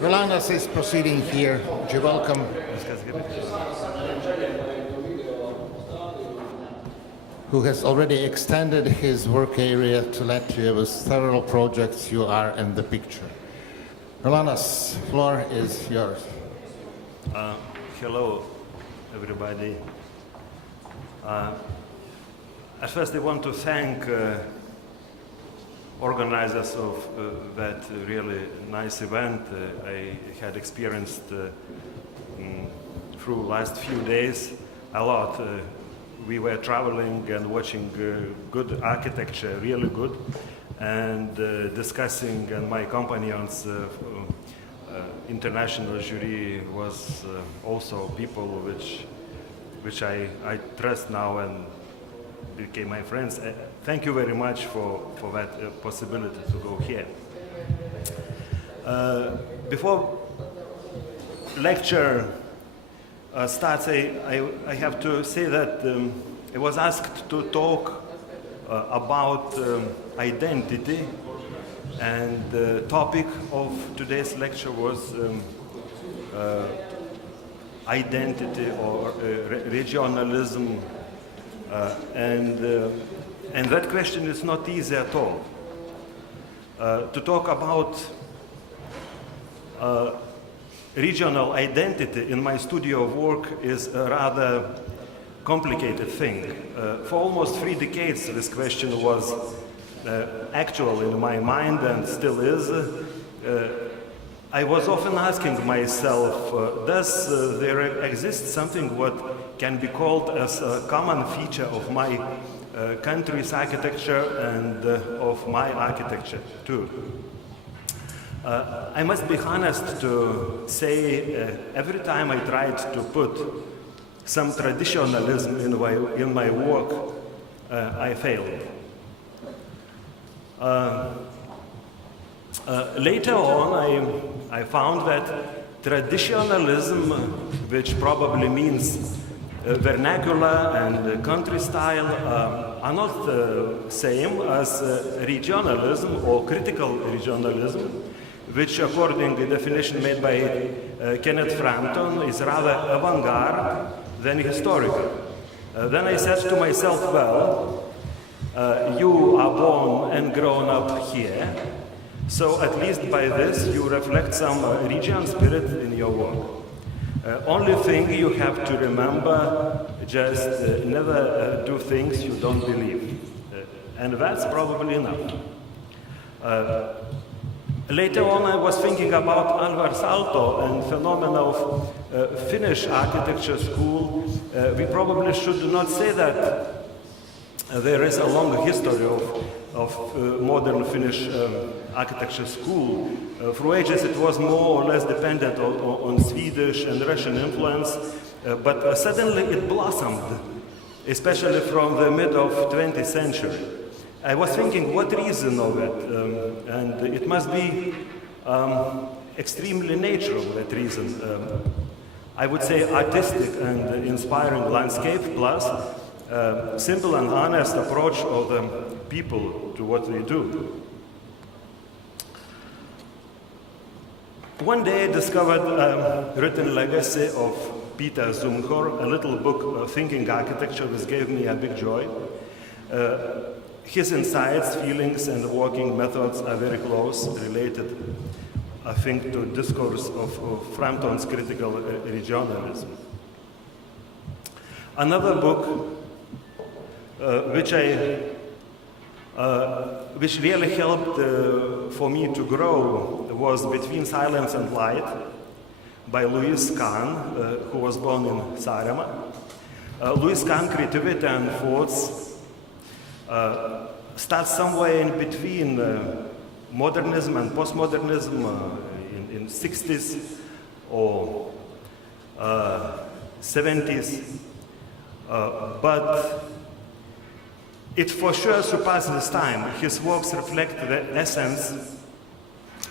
Rolandas is proceeding here. You're welcome. Who has already extended his work area to Latvia with several projects. You are in the picture. Rolandas, floor is yours. Hello, everybody. At first, I want to thank organizers of that really nice event I had experienced through last few days a lot. We were traveling and watching good architecture, really good, and discussing, and my companion's international jury was also people which I trust now and became my friends. Thank you very much for that possibility to go here. Before lecture starts, I have to say that I was asked to talk about identity, and the topic of today's lecture was identity or regionalism, and that question is not easy at all. To talk about regional identity in my studio of work is a rather complicated thing. For almost 3 decades, this question was actual in my mind and still is. I was often asking myself, does there exist something what can be called as a common feature of my country's architecture and of my architecture too? I must be honest to say, every time I tried to put some traditionalism in my work, I failed. Later on, I found that traditionalism, which probably means vernacular and country style, are not the same as regionalism or critical regionalism, which, according to the definition made by Kenneth Frampton, is rather avant-garde than historical. Then I said to myself, well, you are born and grown up here, so at least by this you reflect some region spirit in your work. Only thing you have to remember, just never do things you don't believe. And that's probably enough. Later on, I was thinking about Alvar Aalto and phenomena of Finnish architecture school. We probably should not say that there is a long history of modern Finnish architecture school. Through ages, it was more or less dependent on Swedish and Russian influence, but suddenly it blossomed, especially from the mid of 20th century. I was thinking, what reason of it? And it must be extremely natural, that reason. I would say artistic and inspiring landscape, plus simple and honest approach of the people to what they do. One day I discovered a written legacy of Peter Zumthor, a little book, Thinking Architecture, which gave me a big joy. His insights, feelings, and working methods are very close related, I think, to discourse of Frampton's critical regionalism. Another book which really helped for me to grow was Between Silence and Light by Louis Kahn, who was born in Saaremaa. Louis Kahn creativity and thoughts starts somewhere in between modernism and postmodernism in 60s or 70s, but it for sure surpasses time. His works reflect the essence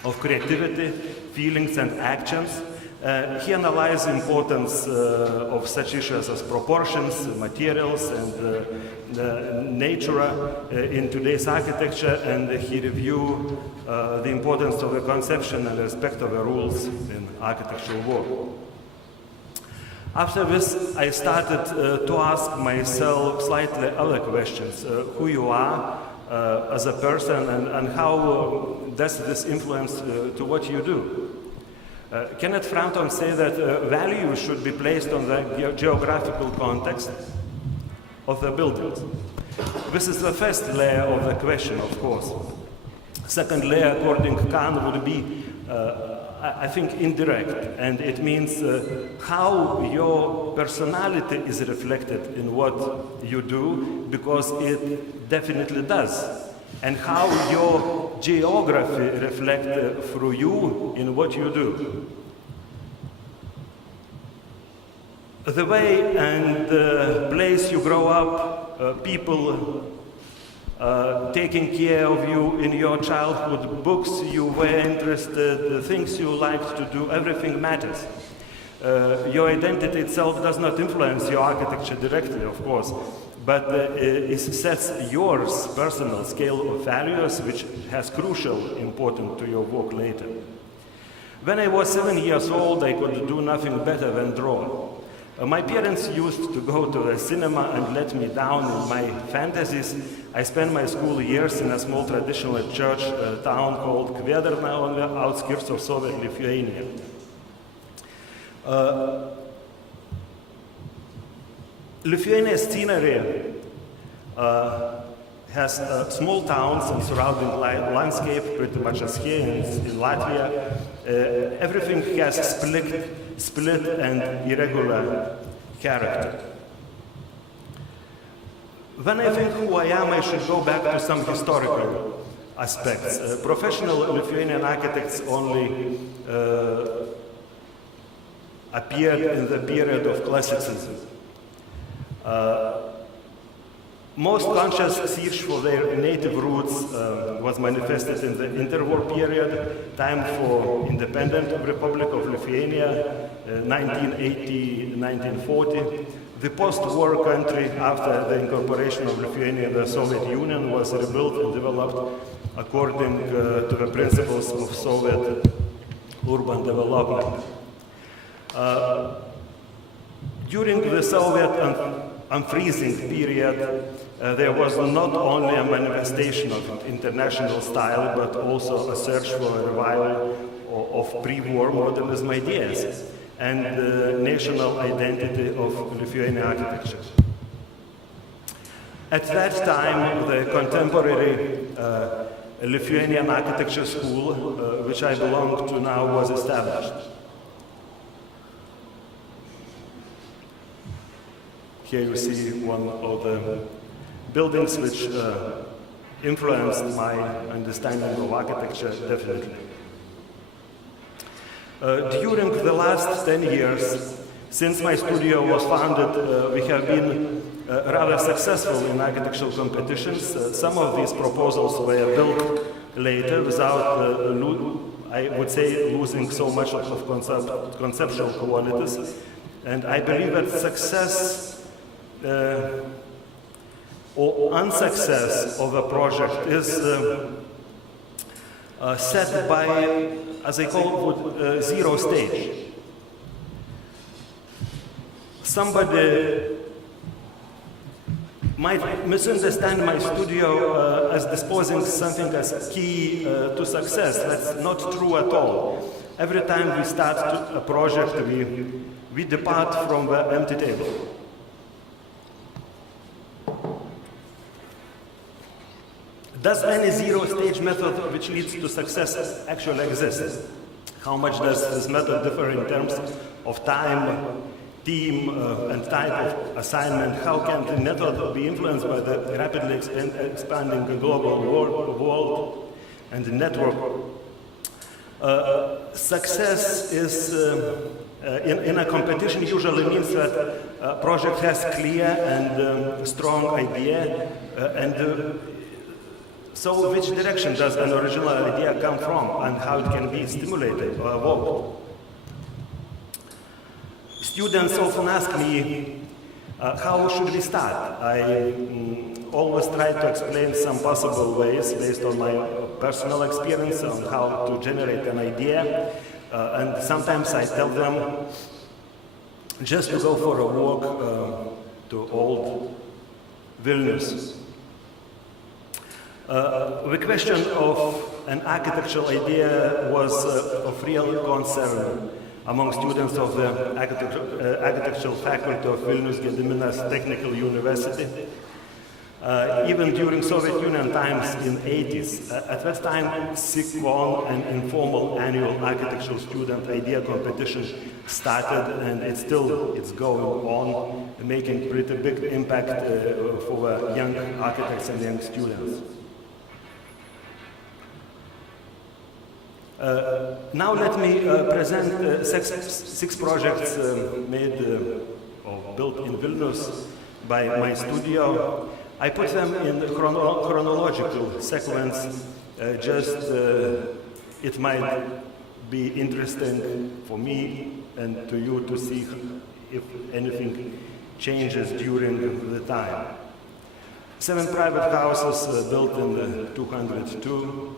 of creativity, feelings, and actions, He analyzed the importance of such issues as proportions, materials, and nature in today's architecture, and he reviewed the importance of the conception and respect of the rules in architectural work. After this, I started to ask myself slightly other questions: who you are as a person, and how does this influence to what you do? Kenneth Frampton said that value should be placed on the geographical context of the buildings. This is the first layer of the question, of course. Second layer, according to Kahn, would be, I think, indirect, and it means how your personality is reflected in what you do, because it definitely does, and how your geography reflects through you in what you do. The way and the place you grow up, people taking care of you in your childhood, books you were interested, the things you liked to do, everything matters. Your identity itself does not influence your architecture directly, of course, but it sets yours personal scale of values, which has crucial importance to your work later. When I was 7 years old, I could do nothing better than draw. My parents used to go to the cinema and let me down in my fantasies. I spent my school years in a small traditional church town called Kvedarna on the outskirts of Soviet Lithuania. Lithuania's scenery has small towns and surrounding landscape, pretty much as here in Latvia. Everything has split and irregular character. When I think who I am, I should go back to some historical aspects. Professional Lithuanian architects only appeared in the period of classicism. Most conscious search for their native roots was manifested in the interwar period, time for independent Republic of Lithuania, 1980-1940. The post-war country, after the incorporation of Lithuania in the Soviet Union, was rebuilt and developed according to the principles of Soviet urban development. During the Soviet unfreezing period, there was not only a manifestation of international style, but also a search for a revival of pre-war modernism ideas and the national identity of Lithuanian architecture. At that time, the contemporary Lithuanian architecture school, which I belong to now, was established. Here you see one of the buildings which influenced my understanding of architecture, definitely. During the last 10 years, since my studio was founded, we have been rather successful in architectural competitions. Some of these proposals were built later without, I would say, losing so much of conceptual qualities. And I believe that success or unsuccess of a project is set by, as I call it, zero stage. Somebody might misunderstand my studio as disposing something as key to success. That's not true at all. Every time we start a project, we depart from the empty table. Does any zero-stage method which leads to success actually exist? How much does this method differ in terms of time, team, and type of assignment? How can the method be influenced by the rapidly expanding global world and the network? Success is, in a competition, usually means that a project has clear and strong idea, so which direction does an original idea come from, and how it can be stimulated or evoked? Students often ask me, how should we start? I always try to explain some possible ways based on my personal experience on how to generate an idea. And sometimes I tell them just to go for a walk to old Vilnius. The question of an architectural idea was of real concern among students of the architectural faculty of Vilnius Gediminas Technical University. Even during Soviet Union times in the 80s, at that time, SIGCON, an informal annual architectural student idea competition, started, and it's going on, making pretty big impact for young architects and young students. Now let me present six projects made or built in Vilnius by my studio. I put them in the chronological sequence, it might be interesting for me and to you to see if anything changes during the time. 7 private houses built in 202.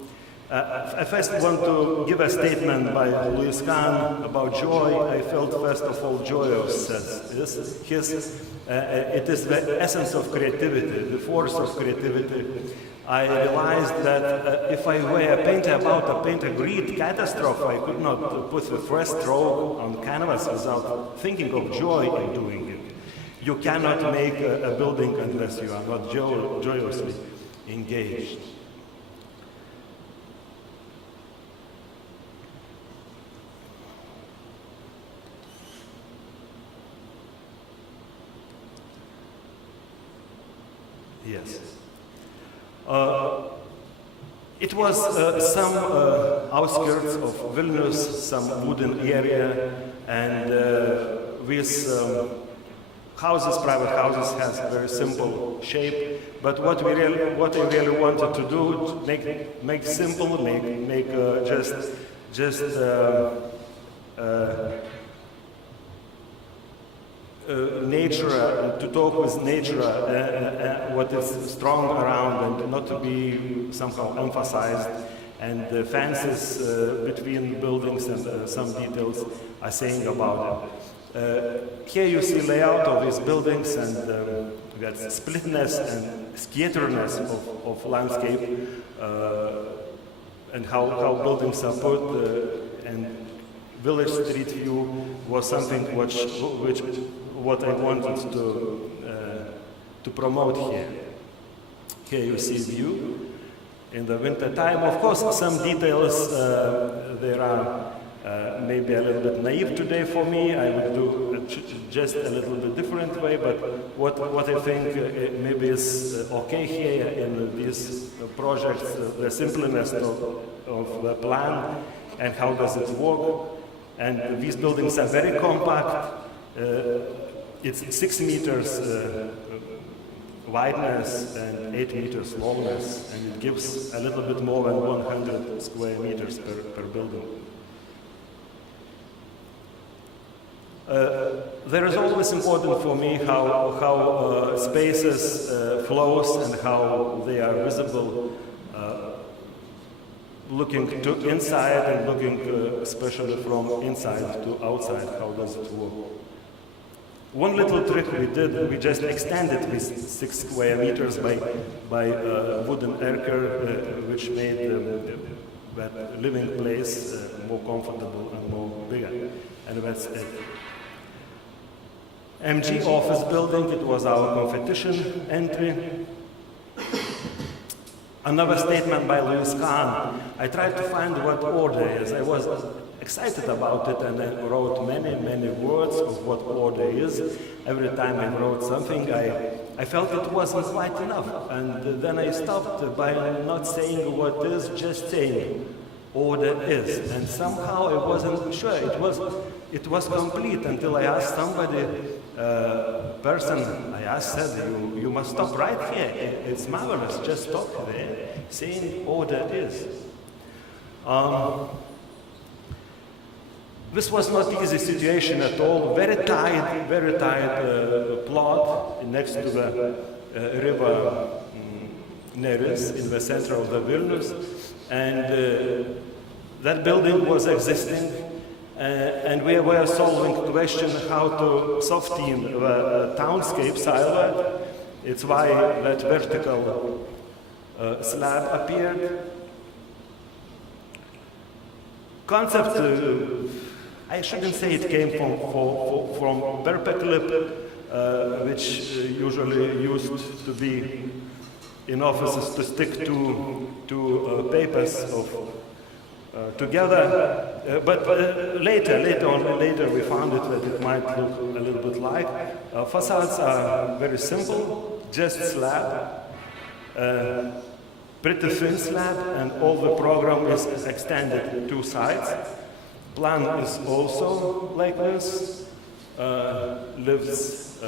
I first want to give a statement by Louis Kahn about joy. I felt first of all joyous, says this. It is the essence of creativity, the force of creativity. I realized that if I were a painter about to paint a great catastrophe, I could not put the first stroke on canvas without thinking of joy in doing it. You cannot make a building unless you are not joyously engaged. Yes. It was some outskirts of Vilnius, some wooden area, and these houses, private houses, has a very simple shape. But what I really wanted to do, make simple, make nature, to talk with nature, what is strong around, and not to be somehow emphasized. And the fences between buildings and some details are saying about it. Here you see layout of these buildings and that splitness and scatteredness of landscape and how buildings are put, and village street view was something what I wanted to promote here. Here you see view in the winter time. Of course, some details there are maybe a little bit naive today for me. I would do just a little bit different way, but what I think maybe is okay here in these projects, the simpleness of the plan and how does it work. And these buildings are very compact. It's 6 meters wideness and 8 meters longness, and it gives a little bit more than 100 square meters per building. There is always important for me how spaces flows and how they are visible, looking to inside and looking especially from inside to outside. How does it work? One little trick we did, we just extended these 6 square meters by wooden erker, which made that living place more comfortable and more bigger. And that's it. MG office building, it was our competition entry. Another statement by Louis Kahn. I tried to find what order is. I was excited about it and I wrote many words of what order is. Every time I wrote something, I felt it wasn't quite enough. And then I stopped by not saying what is, just saying order is. And somehow I wasn't sure. It was complete until I asked somebody, said, you must stop right here. It's marvelous, just stop there, saying order is. This was not easy situation at all. Very tight plot next to the river Neris in the center of the Vilnius, and that building was existing, and we were solving the question how to soften the townscape silhouette. It's why that vertical slab appeared. Concept, I shouldn't say it came from paperclip, which usually used to be in offices to stick to papers together. But later we found it that it might look a little bit like. Facades are very simple, just slab, pretty thin slab, and all the program is extended to two sides. Plan is also like this. Lifts,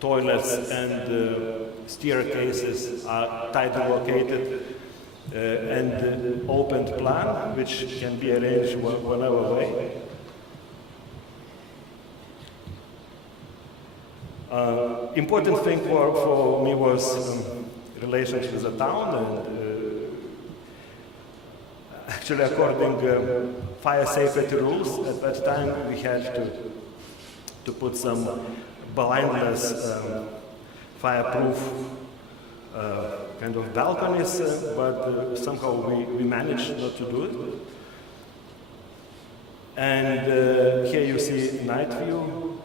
toilets, and staircases are tightly located, and opened plan, which can be arranged whatever way. Important thing for me was relationship with the town, and actually according fire safety rules at that time we had to put some blindless fireproof kind of balconies, but somehow we managed not to do it. And here you see night view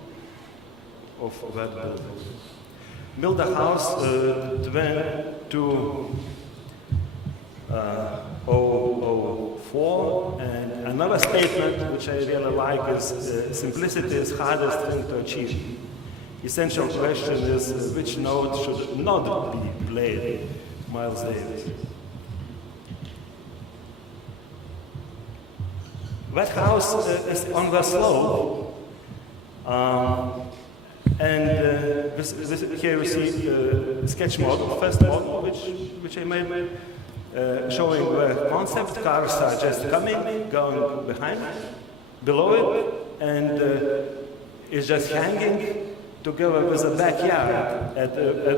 of that building. Build a house 2004, and another statement which I really like is simplicity is hardest thing to achieve. Essential question is which note should not be played, Miles Davis. That house is on the slope, and here you see sketch model, first model, which I made, showing the concept. Cars are just coming, going behind, below it, and it's just hanging together with the backyard. At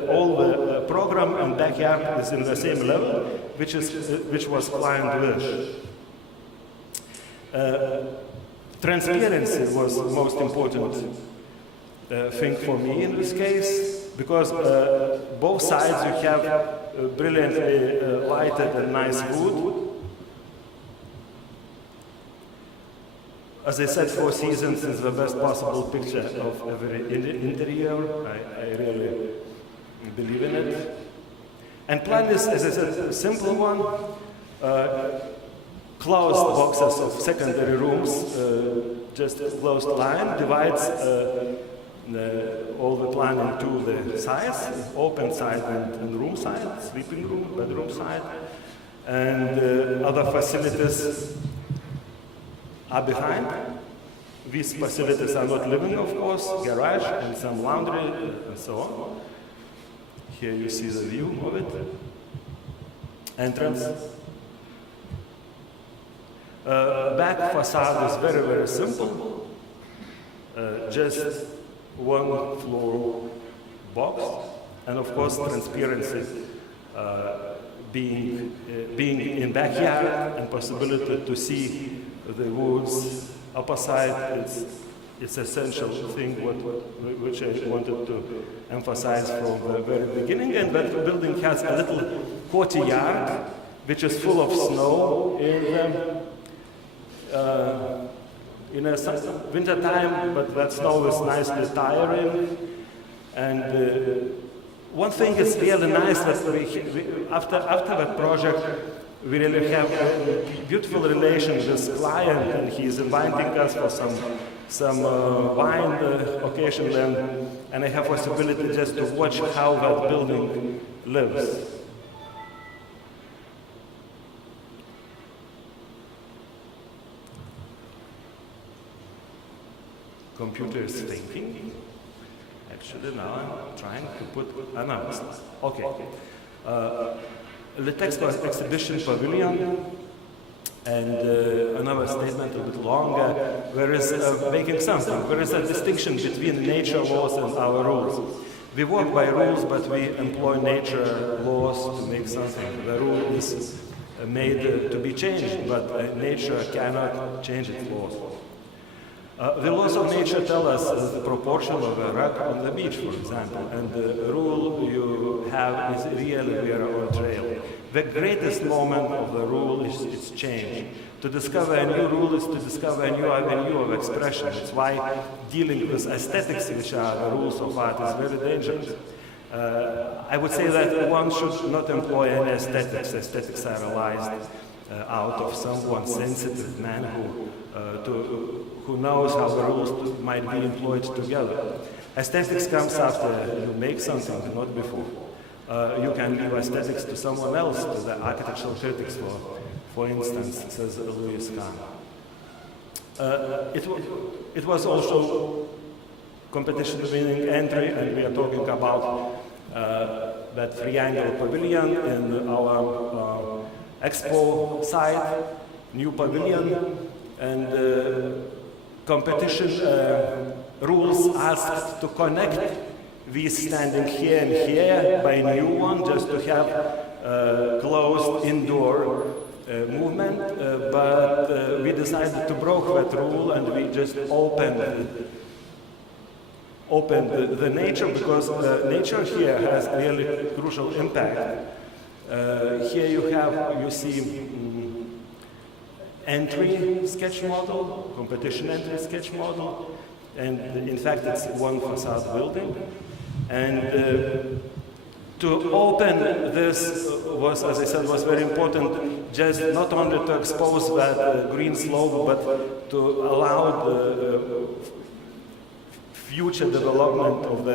all the program and backyard is in the same level, which was client wish. Transparency was the most important thing for me in this case, because both sides you have brilliantly lighted and nice wood. As I said, Four Seasons is the best possible picture of every interior. I really believe in it. And plan is, as I said, a simple one. Closed boxes of secondary rooms, just a closed line, divides all the plan into the sides, open side and room side, sleeping room, bedroom side, and other facilities are behind. These facilities are not living, of course, garage and some laundry and so on. Here you see the view of it. Entrance. Back facade is very, very simple. Just one floor box, and of course transparency, being in backyard and possibility to see the woods opposite. It's essential thing which I wanted to emphasize from the very beginning. And that building has a little courtyard which is full of snow in a winter time, but that snow is nicely tiring. And one thing is really nice that we after that project, we really have a beautiful relation with this client, and he's inviting us for some wine occasionally, and I have possibility just to watch how that building lives. Computer is thinking. Actually, now I'm trying to put announcements. Okay. The Textile Exhibition Pavilion And another statement, a bit longer, where is making something. There is a distinction between nature laws and our rules. We work by rules, but we employ nature laws to make something. The rule is made to be changed, but nature cannot change its laws. The laws of nature tell us the proportion of a rock on the beach, for example, and the rule you have is really we are on trail. The greatest moment of the rule is its change. To discover a new rule is to discover a new avenue of expression. It's why dealing with aesthetics, which are the rules of art, is very dangerous. I would say that one should not employ any aesthetics. Aesthetics are realized out of someone sensitive man who knows how the rules might be employed together. Aesthetics comes after you make something, not before. You can give aesthetics to someone else, to the architectural critics, for instance, says Louis Kahn. It was also competition-winning entry, and we are talking about that three-angle pavilion in our expo site, new pavilion, and competition rules asked to connect these standing here and here by a new one, just to have closed indoor movement, but we decided to break that rule and we just opened the nature, because nature here has really crucial impact. Here you see entry sketch model, competition entry sketch model, and in fact it's one facade building. And to open this was, as I said, was very important, just not only to expose that green slope, but to allow the future development of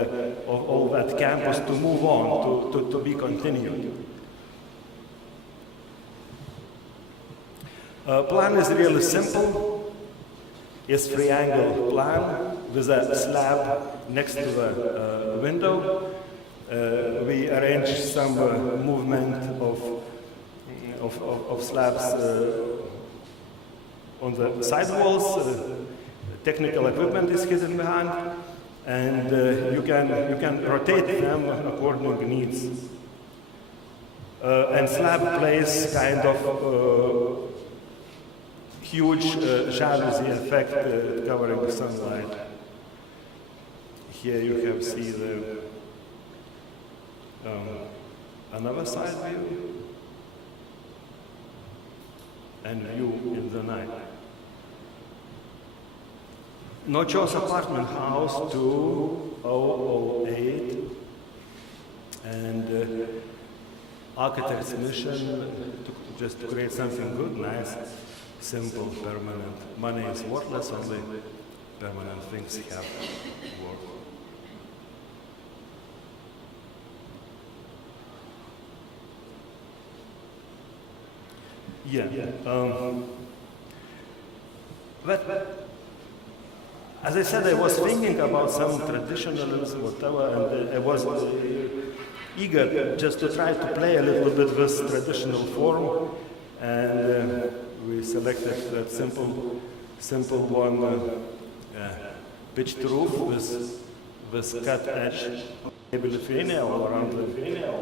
all that campus to move on, to be continued. Plan is really simple. It's three-angle plan with a slab next to the window. We arrange some movement of slabs on the side walls. Technical equipment is hidden behind, and you can rotate them according to needs. And slab plays kind of huge jalousie effect covering the sunlight. Here you have see the another side view and view in the night. Nočios apartment house 2008, and architect's mission just to create something good, nice, simple, permanent. Money is worthless, only permanent things have worth. But as I said, I was thinking about some traditionalism, whatever, and I was eager just to try to play a little bit with traditional form, and we selected that simple one, pitched roof with cut edge. Maybe Lithuania or around Lithuania,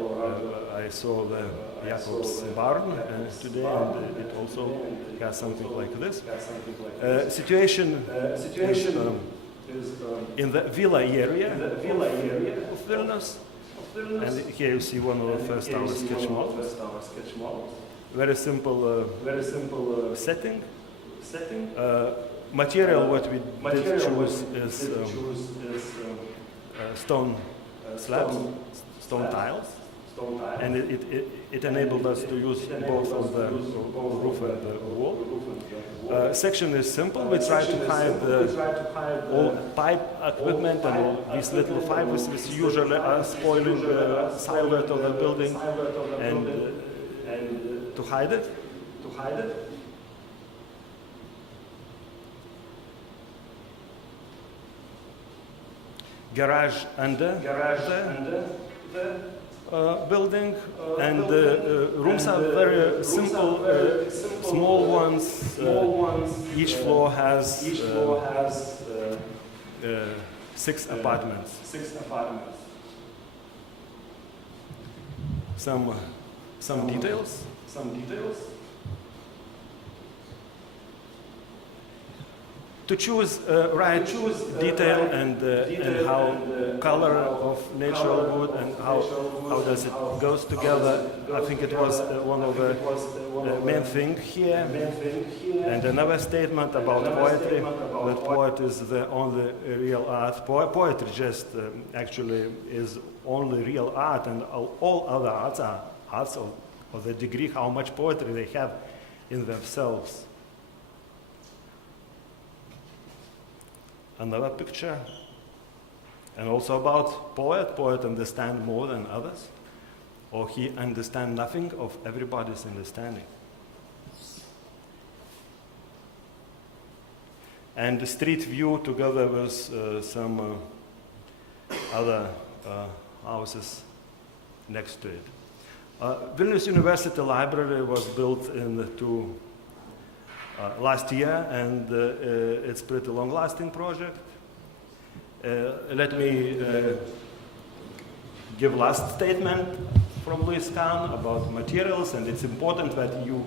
I saw the Jakob's barn today, and it also has something like this. Situation is in the villa area of Vilnius, and here you see one of the first hour sketch models. Very simple setting. Material what we did choose is stone slabs, stone tiles, and it enabled us to use both on the roof and the wall. Section is simple. We try to hide all pipe equipment and all these little fibers which usually are spoiling the silhouette of the building, and to hide it. Garage under building, and the rooms are very simple, small ones. Each floor has 6 apartments. Some details. To choose right detail and how color of natural wood and how does it goes together. I think it was one of the main thing here. And another statement about poetry, that poet is the only real art. Poetry just actually is only real art, and all other arts are arts of the degree how much poetry they have in themselves. Another picture, and also about poet. Poet understand more than others, or he understand nothing of everybody's understanding. And the street view together with some other houses next to it. Vilnius University Library was built last year, and it's pretty long-lasting project. Let me give last statement from Luis Kahn about materials, and it's important that you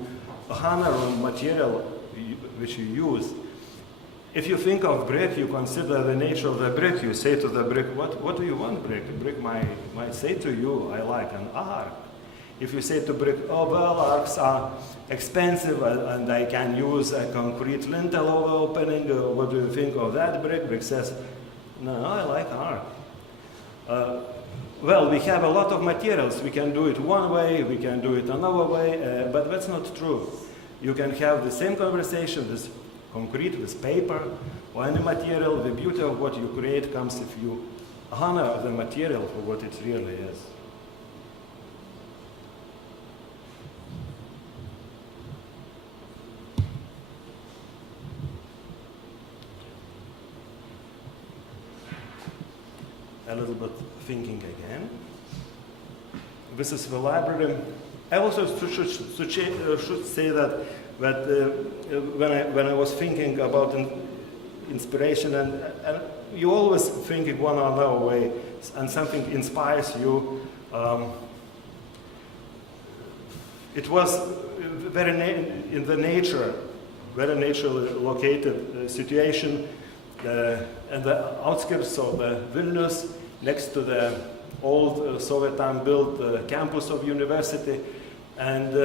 honor on material which you use. If you think of brick, you consider the nature of the brick. You say to the brick, what do you want, brick? Brick might say to you, I like an ark. If you say to brick, oh, well, arcs are expensive and I can use a concrete lintel opening, what do you think of that brick? Brick says, no, I like arc. Well, we have a lot of materials. We can do it one way, we can do it another way, but that's not true. You can have the same conversation with concrete, with paper, or any material. The beauty of what you create comes if you honor the material for what it really is. A little bit thinking again. This is the library. I also should say that when I was thinking about inspiration, and you always think in one or another way, and something inspires you. It was very in the nature, very naturally located situation, and the outskirts of Vilnius, next to the old Soviet time built campus of university. And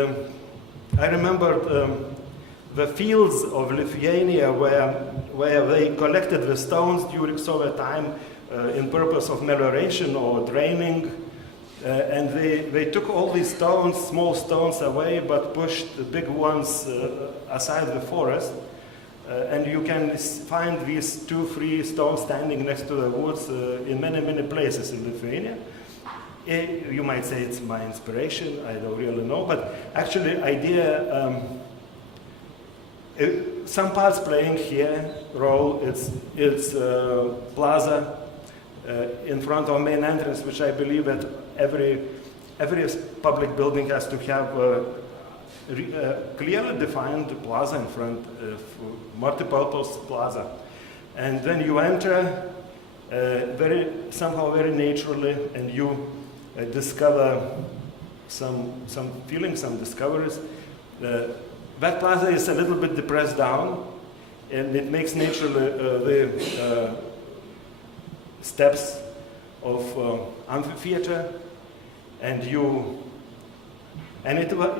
I remembered the fields of Lithuania where they collected the stones during Soviet time in purpose of melioration or draining. And they took all these stones, small stones away, but pushed the big ones aside the forest. And you can find these 2-3 stones standing next to the woods in many, many places in Lithuania. You might say it's my inspiration, I don't really know, but actually idea, some parts playing here role, it's plaza in front of main entrance, which I believe that every public building has to have clearly defined plaza in front, multi-purpose plaza. And when you enter, somehow very naturally, and you discover some feelings, some discoveries. That plaza is a little bit depressed down, and it makes naturally the steps of amphitheater, and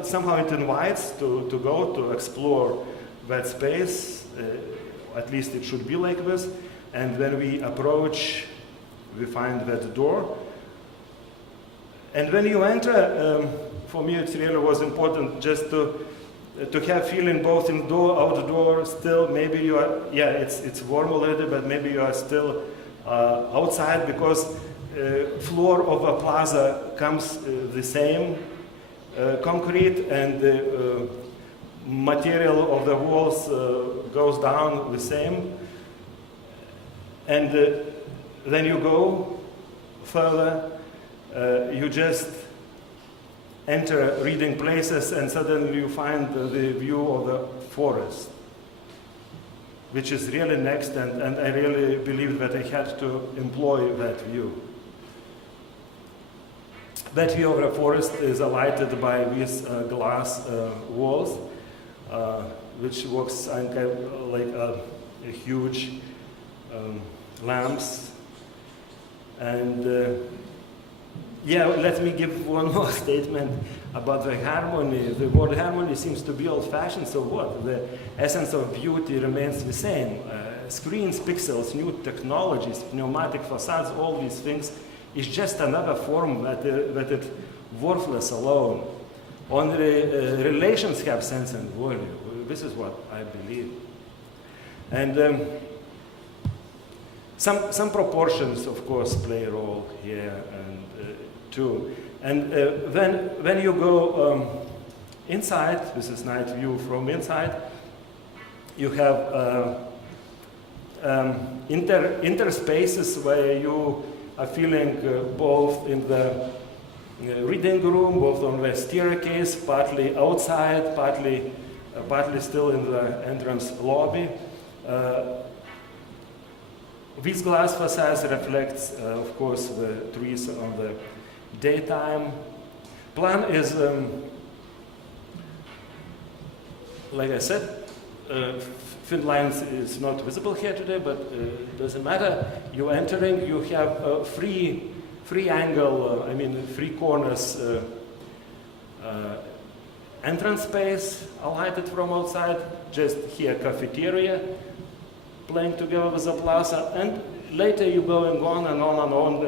somehow it invites to go to explore that space. At least it should be like this. And when we approach, we find that door. And when you enter, for me it really was important just to have feeling both indoor, outdoor. Still, maybe you are, it's warm already, but maybe you are still outside, because floor of a plaza comes the same. Concrete, and the material of the walls goes down the same. And then you go further, you just enter reading places and suddenly you find the view of the forest, which is really next, and I really believe that I had to employ that view. That view of the forest is lighted by these glass walls, which works like a huge lamps. And yeah, let me give one more statement about the harmony. The word harmony seems to be old-fashioned, so what? The essence of beauty remains the same. Screens, pixels, new technologies, pneumatic facades, all these things is just another form that it's worthless alone. Only relations have sense and value. This is what I believe. And some proportions, of course, play a role here and too. And when you go inside, this is night view from inside, you have interspaces where you are feeling both in the reading room, both on the staircase, partly outside, partly still in the entrance lobby. These glass facades reflects, of course, the trees on the daytime. Plan is, like I said, thin lines is not visible here today, but it doesn't matter. You entering, you have a free angle, three corners entrance space, lighted from outside, just here cafeteria, playing together with the plaza, and later you going on and on and on,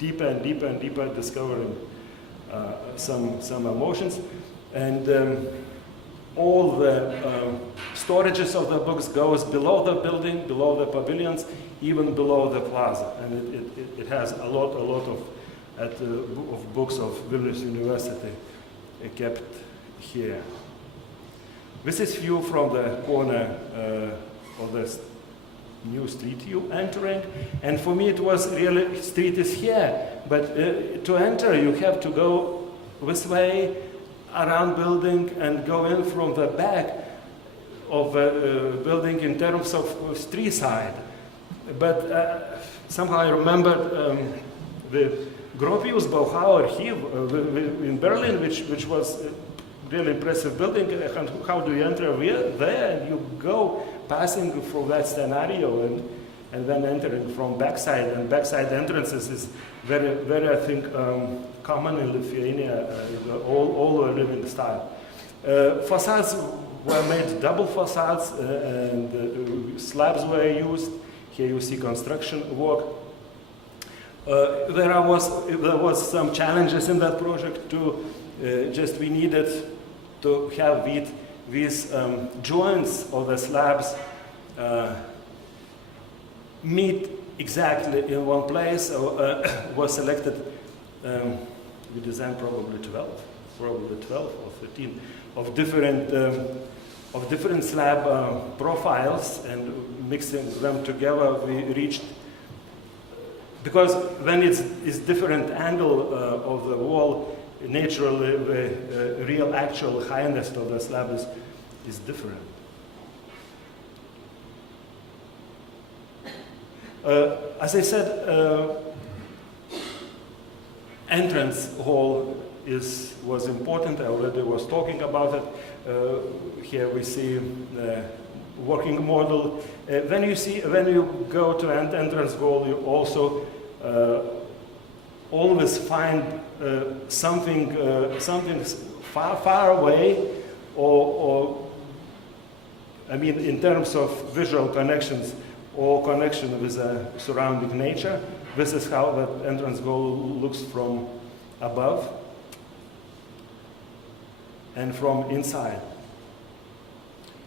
deeper and deeper and deeper, discovering some emotions. And all the storages of the books goes below the building, below the pavilions, even below the plaza. And it has a lot of books of Vilnius University kept here. This is view from the corner of the new street you entering. And for me it was really, street is here, but to enter you have to go this way, around building, and go in from the back of the building in terms of street side. But somehow I remembered the Gropius Bauhaus Archive in Berlin, which was a really impressive building. And how do you enter there? And you go passing through that scenario and then entering from backside. And backside entrances is very, very, I think, common in Lithuania, all living style. Facades were made double facades and slabs were used. Here you see construction work. There was some challenges in that project too. Just we needed to have these joints of the slabs meet exactly in one place. Was selected. We designed probably 12 or 13 of different slab profiles, and mixing them together we reached, because when it's different angle of the wall, naturally the real actual highness of the slab is different. As I said, entrance hall was important. I already was talking about it. Here we see the working model. When you go to an entrance hall, you also always find something far away, or in terms of visual connections or connection with the surrounding nature. This is how that entrance hall looks from above and from inside.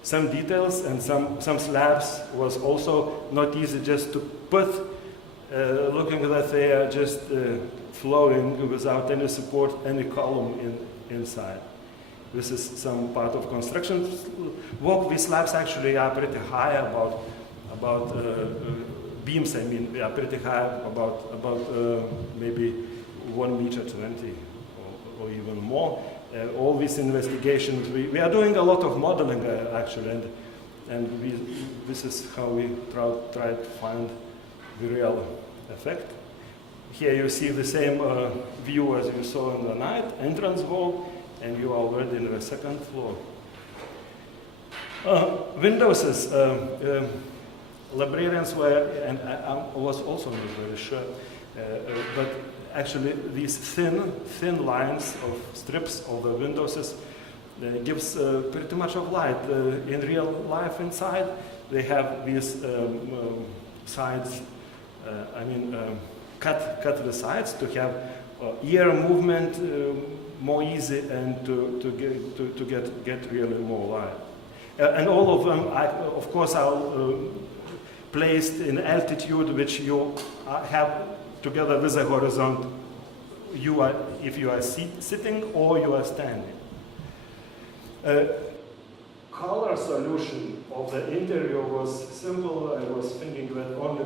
Some details and some slabs was also not easy just to put, looking that they are just flowing without any support, any column inside. This is some part of construction work. These slabs actually are pretty high, about beams, they are pretty high, about maybe 1.20 meters, or even more. All these investigations, we are doing a lot of modeling actually, and this is how we try to find the real effect. Here you see the same view as you saw in the night, entrance hall, and you are already in the second floor. Windows is, librarians were, and I was also not very sure, but actually these thin lines of strips of the windows gives pretty much of light. In real life inside, they have these sides, cut the sides to have ear movement more easy and to get really more light. And all of them, of course, are placed in altitude which you have together with the horizon. If you are sitting or you are standing. Color solution of the interior was simple. I was thinking that only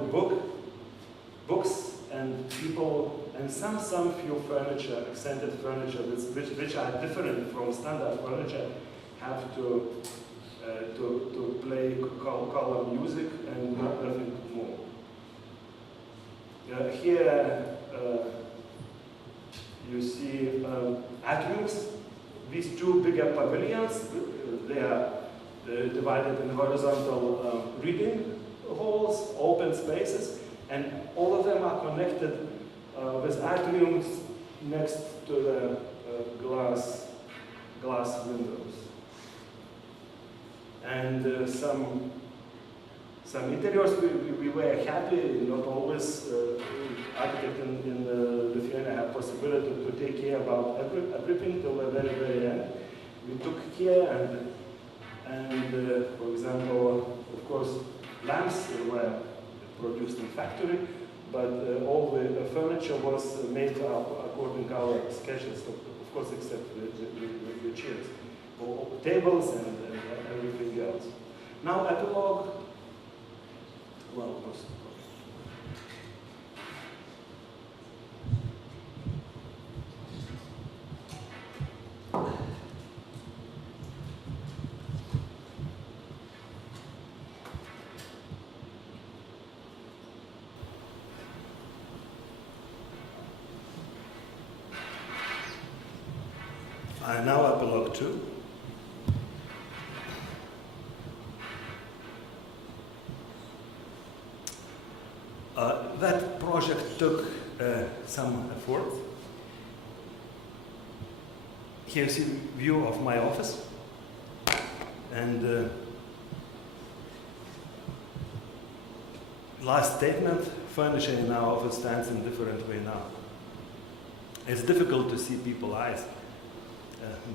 books and people and some few furniture, accented furniture, which are different from standard furniture, have to play color music and nothing more. Here you see atriums. These two bigger pavilions, they are divided in horizontal reading halls, open spaces, and all of them are connected with atriums next to the glass windows. And some interiors we were happy, not always architect in Lithuania have possibility to take care about everything till the very, very end. We took care and for example, of course, lamps were produced in factory, but all the furniture was made according to our sketches, of course, except the chairs, tables and everything else. Now, epilogue. Well, of course. Now epilogue 2. That project took some effort. Here's a view of my office. And last statement, furniture in our office stands in a different way now. It's difficult to see people's eyes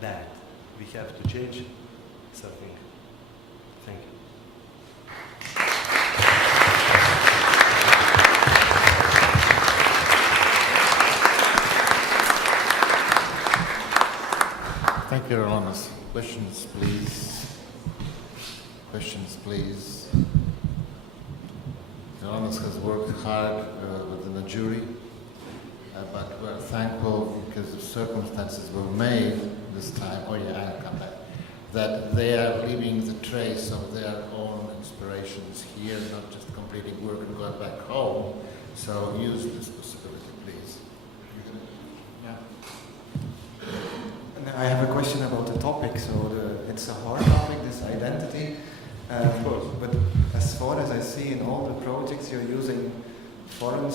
bad. We have to change something. Thank you. Thank you, Rolandas. Questions, please. Questions, please. Rolandas has worked hard within the jury, but we're thankful because the circumstances were made this time, I'll come back, that they are leaving the trace of their own inspirations here, not just completing work and going back home. So use this possibility, please. Yeah. I have a question about the topic. So it's a hard topic, this identity. Of course. But as far as I see in all the projects, you're using foreign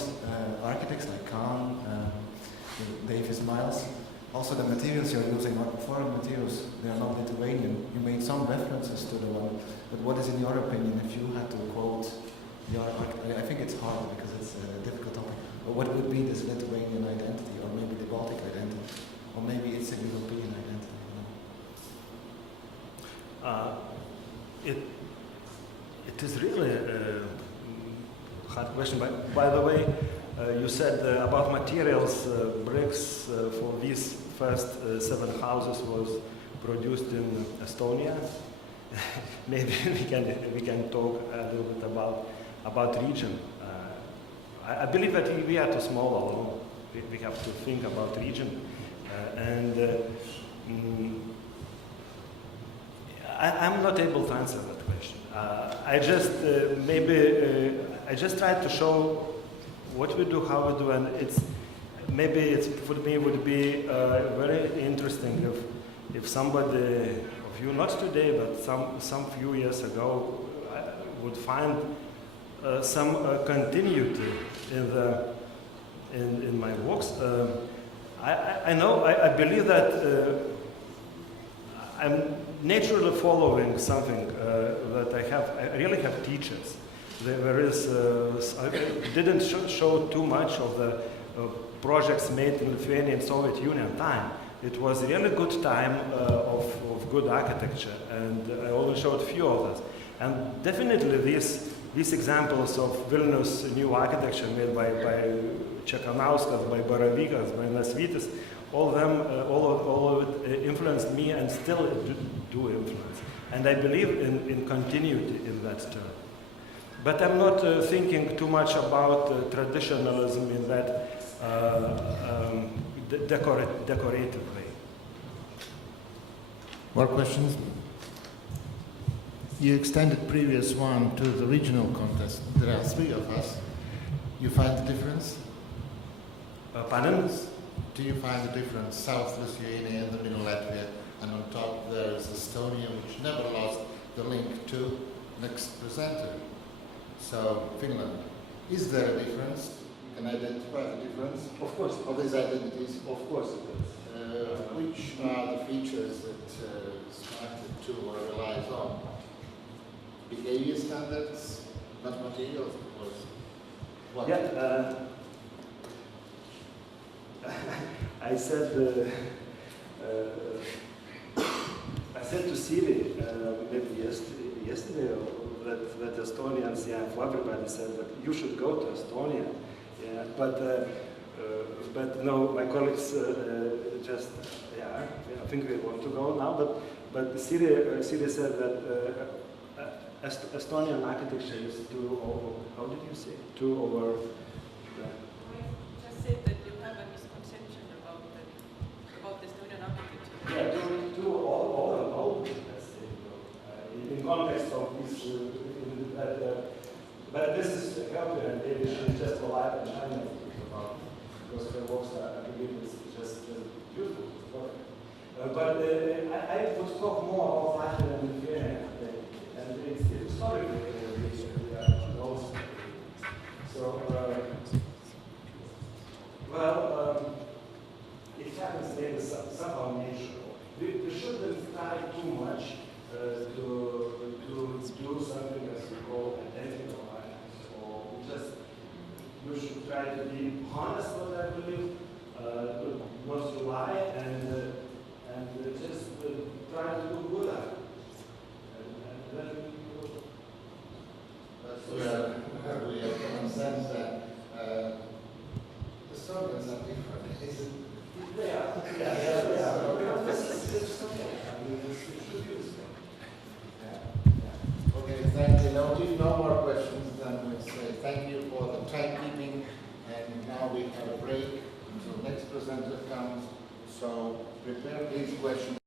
architects like Kahn, Davis Miles. Also the materials you're using are foreign materials, they are not Lithuanian. You made some references to the one, but what is in your opinion if you had to quote your architect? I think it's hard because it's a difficult topic. But what would be this Lithuanian identity, or maybe the Baltic identity, or maybe it's a European identity? It is really a hard question. By the way, you said about materials, bricks for these first 7 houses was produced in Estonia. Maybe we can talk a little bit about region. I believe that we are too small alone. We have to think about region. I'm not able to answer that question. I just I just tried to show what we do, how we do, and for me would be very interesting if somebody of you, not today, but some few years ago, would find some continuity in my works. I believe that I'm naturally following something that I really have teachers. There is, I didn't show too much of the projects made in Lithuania and Soviet Union time. It was a really good time of good architecture, and I only showed a few of those. And definitely these examples of Vilnius new architecture made by Čekanauskas, by Baravykas, by Nasvytis, all of it influenced me and still do influence. And I believe in continuity in that term. But I'm not thinking too much about traditionalism in that decorative way. More questions? You extended previous one to the regional contest. There are 3 of us. You find the difference? Pardon? Do you find the difference? South Lithuania and the middle Latvia, and on top there is Estonia, which never lost the link to next presenter. So Finland. Is there a difference? You can identify the difference? Of course. Of these identities? Of course it is. Which are the features that started to or relies on? Behavior standards, not materials, of course. What? Yeah, I said to Siri maybe yesterday that Estonians, everybody said that you should go to Estonia. Yeah, but no, my colleagues I think they want to go now. But Siri said that Estonian architecture is too over. How did you say? Too over. I just said that you have a misconception about Estonian architecture. Yeah, too old. Let's say, in context of this. But this is helpful, and maybe should just alive and shining about, because her works I believe is just beautiful. But I would talk more about Latvia and Lithuania, and it's historically also. So, it happens maybe somehow natural. We shouldn't try too much to do something as we call identical. You should try to be honest what I believe, not to lie, and just try to do good at it. And then we have common sense that the slogans are different, isn't it? Yeah. This is okay. I mean, it should be the same. Okay, thank you. Now, if no more questions, then we'll say thank you for the timekeeping, and now we have a break until next presenter comes. So prepare these questions.